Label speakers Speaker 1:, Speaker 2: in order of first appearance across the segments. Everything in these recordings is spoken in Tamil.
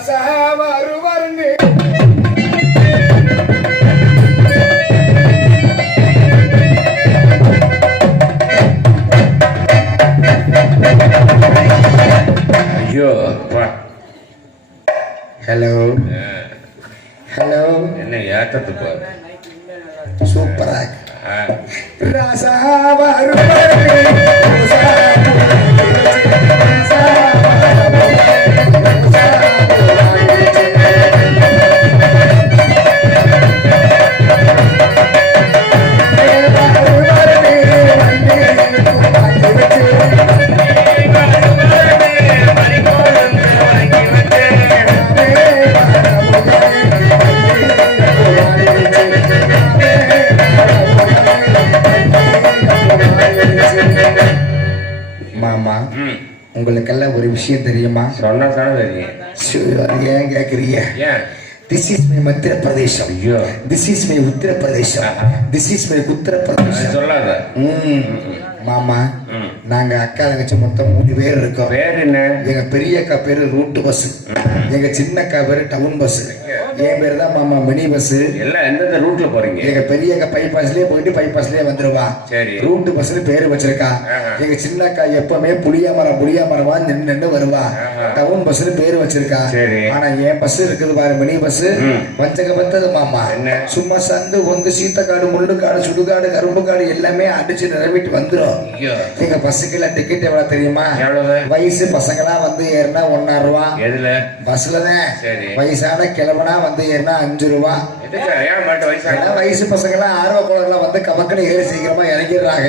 Speaker 1: ராசா வருவர்னு
Speaker 2: ஐயோ அப்பா
Speaker 1: ஹலோ ஹலோ
Speaker 2: என்ன ஏற்றத்து
Speaker 1: உங்களுக்கெல்லாம் ஒரு விஷயம் தெரியுமா?
Speaker 2: சொன்னா தெரியும்
Speaker 1: ஏன் கேக்குறீங்க?
Speaker 2: ஏன்?
Speaker 1: This is my Madhya Pradesh this is my Uttar Pradesh. This is my Uttar Pradesh.
Speaker 2: சொல்லாத.
Speaker 1: ம். மாமா. நாங்க அக்கா தங்கச்சி மொத்தம் மூணு பேர் இருக்கோம்.
Speaker 2: பேர் என்ன?
Speaker 1: எங்க பெரிய அக்கா பேரு ரூட் பஸ். எங்க சின்ன அக்கா பேரு டவுன் பஸ். என் பேரு தான் மாமா மினி பஸ்
Speaker 2: எல்லாம் எந்தெந்த ரூட்ல போறீங்க?
Speaker 1: எங்க பெரிய அக்கா பைபாஸ்லயே போயிட்டு பைபாஸ்லயே வந்துருவா.
Speaker 2: சரி.
Speaker 1: ரூட் பஸ்னு பேரு வச்சிருக்கா. எங்க சின்ன அக்கா எப்பவுமே புளிய மரம் புளிய மரமா நின்று நின்று வருவா. டவுன் பஸ்னு பேரு வச்சிருக்கா.
Speaker 2: சரி.
Speaker 1: ஆனா என் பஸ் இருக்குது பாரு மினி பஸ். வஞ்சக பத்தது மாமா.
Speaker 2: என்ன?
Speaker 1: சும்மா சந்து ஒந்து சீத்தக்காடு முள்ளுக்காடு சுடுகாடு கரும்பு காடு எல்லாமே அடிச்சு நிரம்பிட்டு வந்துரும்.
Speaker 2: ஐயோ.
Speaker 1: எங்க பஸ்ஸுக்கெல்லாம் டிக்கெட் எவ்வளவு தெரியுமா? வயசு பசங்களாம் வந்து ஏறினா ஒன்னாயிரம் ரூபா. பஸ்ல தான். வயசான கிழவனா வந்து ஏறினா அஞ்சு ரூபா. வயசு பசங்களாம் ஆர்வ குழந்தைலாம் வந்து கமக்கடி ஏறி சீக்கிரமா இறங்கிடுறாங்க.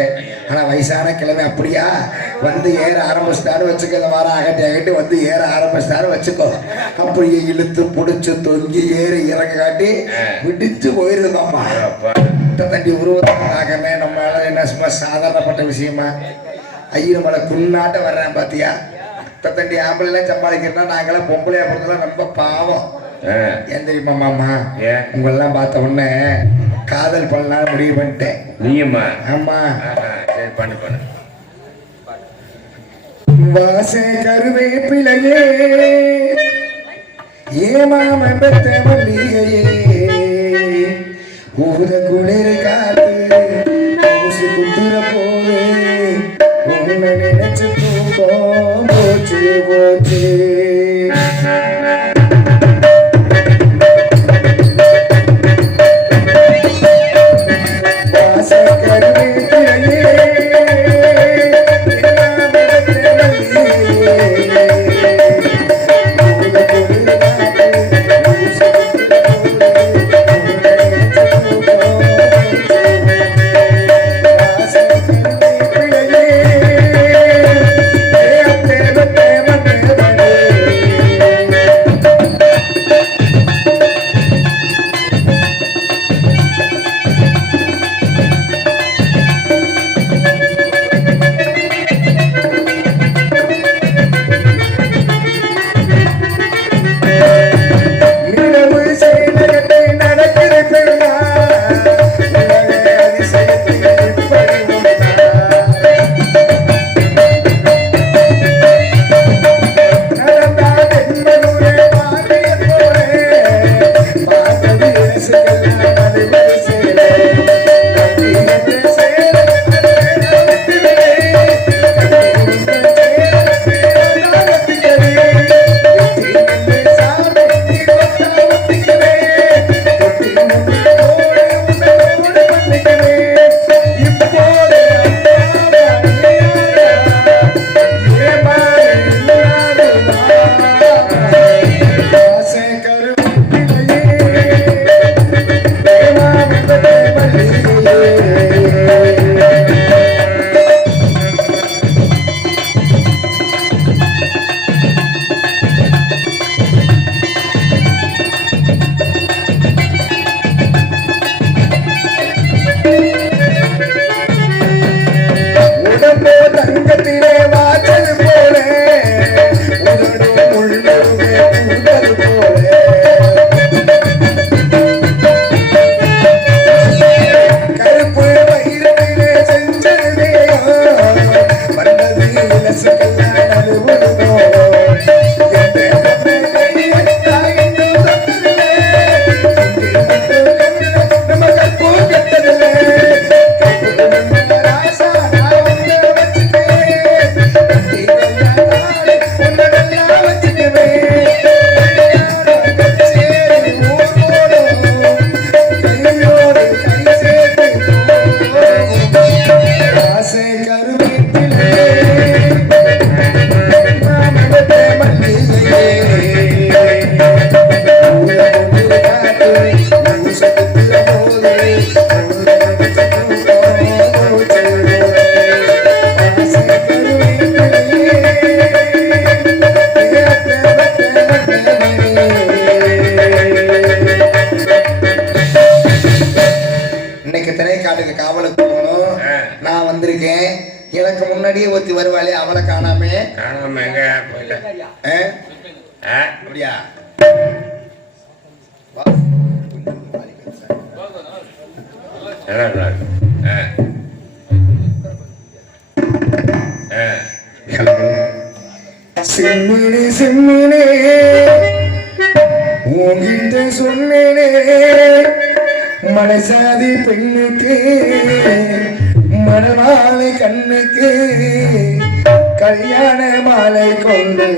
Speaker 1: ஆனா வயசான கிழமை அப்படியா? வந்து ஏற ஆரம்பிச்சிட்டாரு வச்சுக்க இந்த வாரம் அகட்டி அகட்டி வந்து ஏற ஆரம்பிச்சிட்டாரு வச்சுக்கோ. அப்படியே இழுத்து புடிச்சு தொங்கி ஏறி இறங்க காட்டி விடிச்சு போயிருந்தோம்மா. தண்டி உருவத்தாகமே நம்மளால என்ன சும்மா சாதாரணப்பட்ட விஷயமா? ஐயர் மலை குன்னாட்ட வர்றேன் பாத்தியா? தண்டி ஆம்பளைலாம் சம்பாதிக்கிறோம்னா நாங்களாம் பொம்பளையா பொறுத்தலாம் ரொம்ப பாவம். ஏன் தெரியுமா மாமா? உங்களெல்லாம் பார்த்த உடனே காதல் பண்ணலாம் முடிவு பண்ணிட்டேன்.
Speaker 2: நீயுமா?
Speaker 1: ஆமா.
Speaker 2: சரி பண்ணு பண்ணு.
Speaker 1: வாசே கருவேப்பிலையே ஏமாமன் பெத்த மல்லிகையே. ஊத குளிர் காத்து
Speaker 2: கிளம்பு
Speaker 1: செம்மினே செம்மினே உங்கிட்ட சொன்னேனே மனசாதி பெண்ணுக்கு மணமாலை கண்ணுக்கு கல்யாண மாலை கொண்டு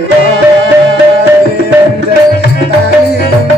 Speaker 1: தாயும்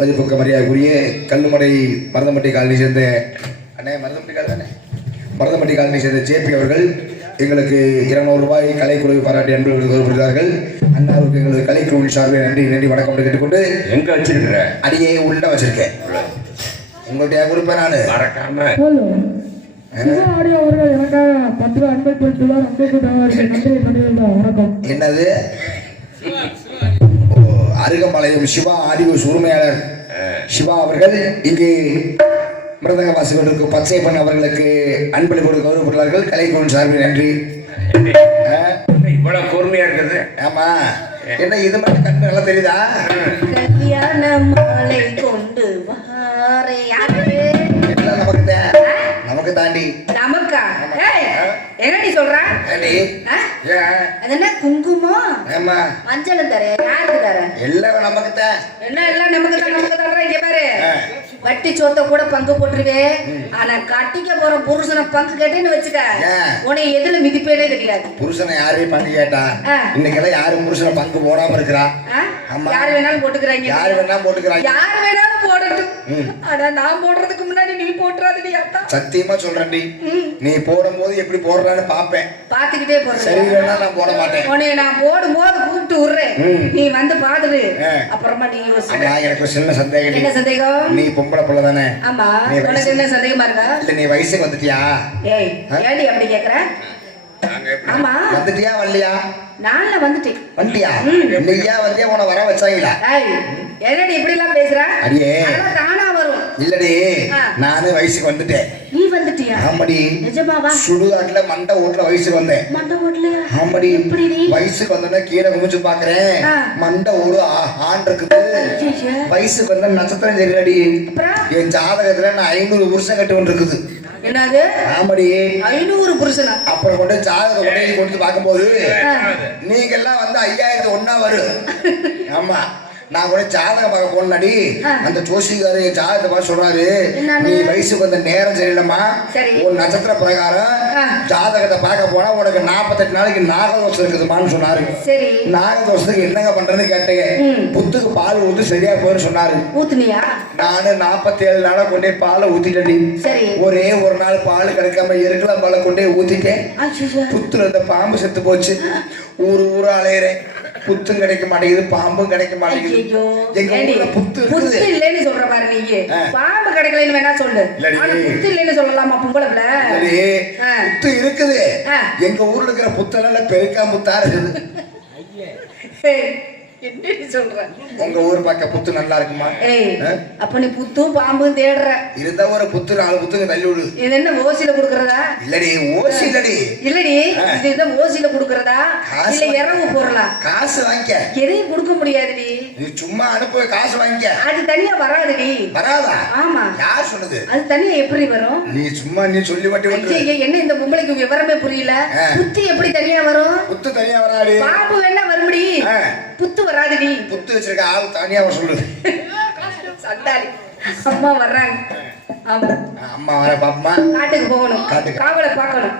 Speaker 1: மதிப்புக்கு மரியாதைக்குரிய கல்லுமடை மருதமட்டி காலனி சேர்ந்த அண்ணே மருதமட்டி கால் தானே மருதமட்டி காலனி சேர்ந்த ஜேபி அவர்கள் எங்களுக்கு இருநூறு ரூபாய் கலைக்குழு பாராட்டி அன்பர்களுக்கு வருகிறார்கள் அண்ணாவுக்கு எங்களுக்கு கலைக்குழுவின் சார்பில் நன்றி நன்றி வணக்கம் கேட்டுக்கொண்டு
Speaker 2: எங்க வச்சிருக்கிற?
Speaker 1: அடியே உள்ள வச்சிருக்கேன். உங்களுடைய குறிப்பை நான்.
Speaker 2: மறக்காம.
Speaker 1: என்னது? அருகம்பாளையம் சிவா ஆதிபூஸ் உரிமையாளர் சிவா அவர்கள் இங்கு மிருதக வாசகர்களுக்கு பச்சை பண்ண அவர்களுக்கு அன்பளி கொடுக்க கௌரவப்படுகிறார்கள் கலைக்குழுவின் சார்பில் நன்றி.
Speaker 2: இவ்வளவு பொறுமையா இருக்குது
Speaker 1: ஆமா. என்ன இது மாதிரி கண்ணு நல்லா தெரியுதா?
Speaker 3: கல்யாண மாலை கொண்டு
Speaker 1: நமக்கு நமக்கு தாண்டி.
Speaker 3: என்னடி சொல்ற? அது என்ன குங்குமம்?
Speaker 1: ஏம்மா?
Speaker 3: மஞ்சளும் தர யாருக்கு தர?
Speaker 1: எல்லாம் நமக்கு தான்
Speaker 3: என்ன எல்லாம் நமக்கு தான் நமக்கு தர இங்க பாரு. வட்டி சொத்த கூட பங்கு போட்டிருக்கேன் ஆனா கட்டிக்க போற புருஷனை பங்கு கேட்டேன்னு வச்சுக்க? உன்னை எதுல மிதிப்பேனே தெரியாது.
Speaker 1: புருஷனை யாரையும் பங்கு கேட்டா. இன்னைக்கெல்லாம் யாரும் புருஷனை பங்கு போடாம இருக்கிறா? ஆமா.
Speaker 3: யாரு வேணாலும் போட்டுக்கிறாங்க.
Speaker 1: யாரு வேணா போட்டுக்கிறாங்க.
Speaker 3: யாரு வேணாலும் போடட்டும். ஆனா நான் போடுறதுக்கு முன்னாடி நீ போட்டுறாதடி அத்தா
Speaker 1: சத்தியமா சொல்றேன்டி. நீ போடும்போது எப்படி போடுறான்னு பாப்பேன்
Speaker 3: பாத்துக்கிட்டே
Speaker 1: சரி
Speaker 3: போறேன்
Speaker 1: வேணா நான் போட மாட்டேன்.
Speaker 3: உன்னை நான் போடும் போது கூப்பிட்டு விடுறேன். நீ வந்து பாத்துட்டு
Speaker 1: ஆ.
Speaker 3: அப்புறமா நீ யோசி
Speaker 1: ஆமா எனக்கு ஒரு சின்ன சந்தேகம்.
Speaker 3: என்ன சந்தேகம்?
Speaker 1: நீ பொம்பளை பிள்ளை தானே?
Speaker 3: ஆமா.
Speaker 1: நீ
Speaker 3: உனக்கு
Speaker 1: வயசு
Speaker 3: என்ன சந்தேகமா இருக்கா?
Speaker 1: இல்ல நீ வயசுக்கு வந்துட்டியா?
Speaker 3: ஏய்? ஏடி அப்படி கேக்குற? ஆமா.
Speaker 1: வந்துட்டியா வரலையா?
Speaker 3: நான்ல வந்துட்டேன்.
Speaker 1: வந்துட்டியா. நீயா வந்தியா உன வர வச்சாங்களா?
Speaker 3: ஏய் என்னடி இப்படி எல்லாம் பேசுற?
Speaker 1: அடியே. இல்லடி. நானு வயசுக்கு வந்துட்டேன்.
Speaker 3: நீ வந்துட்டியா?
Speaker 1: ஆமாடி.
Speaker 3: நிஜமாவா?
Speaker 1: சுடுகாட்டுல மண்டை ஓட்டுல வயசுக்கு வந்தேன்.
Speaker 3: மண்டை ஓட்டலையா?
Speaker 1: ஆமாடி? வயசுக்கு வந்தோடனே கீழே குமிச்சு பாக்குறேன். மண்டை ஒரு ஆண் இருக்குது. வயசுக்கு வந்த நட்சத்திரம் தெரியலடி என் ஜாதகத்துல நான் ஐநூறு வருஷம் கட்டு கொண்டு இருக்குது
Speaker 3: என்னது?
Speaker 1: ஆமாடி.
Speaker 3: ஐநூறு புருஷனா?
Speaker 1: அப்புறம் கொண்டு ஜாதகம் கொண்டு போய் கொடுத்து பார்க்கும்போது. நீங்க எல்லாம் வந்து ஐயாயிரத்து ஒண்ணா வரும். ஆமா. நான் கூட ஜாதகம் பார்க்க போனடி. அந்த ஜோசிகாரு என் ஜாதகத்தை பார்த்து சொல்றாரு? நீ வயசுக்கு வந்த நேரம் சரியில்லைம்மா.
Speaker 3: சரி.
Speaker 1: உன் நட்சத்திர பிரகாரம். ஜாதகத்தை பார்க்க போனா உனக்கு நாற்பத்தெட்டு நாளைக்கு நாகதோஷம் இருக்குதுமான்னு சொன்னாரு. நாகதோஷத்துக்கு என்னங்க பண்றதுன்னு கேட்டேங்க. புத்துக்கு பால் ஊத்து சரியா போயிரு சொன்னாரு.
Speaker 3: ஊத்துனியா?
Speaker 1: நானு நாற்பத்தி ஏழு நாளா கொண்டு பாலை ஊத்திட்டேன். ஒரே ஒரு நாள் பால் கிடைக்காம இருக்கலாம் பாலை கொண்டு ஊத்திட்டேன். புத்துல இருந்த பாம்பு செத்து போச்சு. ஊரு ஊரு அலையிறேன். புத்தும் கிடைக்க மாட்டேங்குது பாம்பும் கிடைக்க மாட்டேங்குது. எங்க புத்து
Speaker 3: புத்து இல்லைன்னு சொல்ற பாரு நீ.
Speaker 1: ஆ.
Speaker 3: பாம்பு கிடைக்கலன்னு வேணா சொல்லு. புத்து இல்லைன்னு சொல்லலாமா பொம்பளை.
Speaker 1: புத்து இருக்குது. எங்க ஊர்ல இருக்கிற புத்தெல்லாம் பெருக்கா முத்தா இருக்குது. உங்க ஊர் பக்கம் புத்து நல்லா இருக்குமா?
Speaker 3: அப்ப நீ புத்தும் பாம்பும் தேடுற.
Speaker 1: இருந்தா ஒரு புத்து நாலு புத்துங்க தள்ளி விடு.
Speaker 3: இது என்ன ஓசில குடுக்கறதா?
Speaker 1: இல்லடி ஓசி இல்லடி.
Speaker 3: இல்லடி. இது என்ன ஓசில குடுக்கறதா? இல்ல இரவு பொருளா?
Speaker 1: காசு வாங்கிக்க
Speaker 3: எதையும் கொடுக்க முடியாதுடி.
Speaker 1: நீ சும்மா அனுப்ப காசு வாங்கிக்க
Speaker 3: அது தனியா வராதுடி.
Speaker 1: வராதா?
Speaker 3: ஆமா.
Speaker 1: யார் சொன்னது?
Speaker 3: அது தனியா எப்படி வரும்?
Speaker 1: நீ சும்மா நீ சொல்லி
Speaker 3: ஐயே, என்ன இந்த பொம்பளைக்கு விவரமே புரியல. புத்தி எப்படி தனியா வரும்?
Speaker 1: புத்து தனியா வராடி
Speaker 3: பாம்பு வேணா வரும்படி
Speaker 1: ஆ.
Speaker 3: புத்து வராதுடி
Speaker 1: புத்து வச்சிருக்க ஆள் தனியா வர சொல்லு
Speaker 3: சண்டாளி. அம்மா வர்றாங்க. ஆமா.
Speaker 1: அம்மா வர பாப்பமா?
Speaker 3: காட்டுக்கு போகணும்.
Speaker 1: காட்டுக்கு.
Speaker 3: காவலை பார்க்கணும்.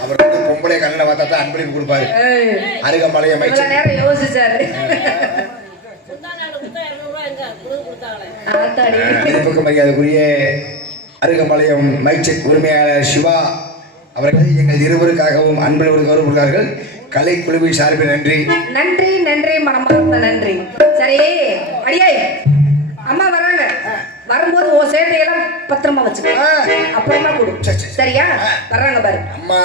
Speaker 1: அவர் வந்து பொம்பளை கண்ணில் பார்த்தா தான் அன்பளிப்பு கொடுப்பாரு.
Speaker 3: ஏய்,
Speaker 1: அருகமலை
Speaker 3: இவ்வளவு
Speaker 1: அமைச்சர்
Speaker 3: நேரம் யோசிச்சாரு.
Speaker 1: மரியாதைக்குரிய அருகமலையம் மைச்செக் உரிமையாளர் சிவா அவர்கள் எங்கள் இருவருக்காகவும் அன்பு கொடுக்கிறார்கள் கலை குழுவின் சார்பில் நன்றி.
Speaker 3: நன்றி நன்றி மனமார்ந்த நன்றி. சரி அடியே அம்மா வராங்க. வரும்போது உன் சேட்டையெல்லாம் பத்திரமா வச்சுக்கோ. அப்புறமா கொடு.
Speaker 1: சரி, சரி.
Speaker 3: சரியா. வர்றாங்க பாரு.
Speaker 1: அம்மா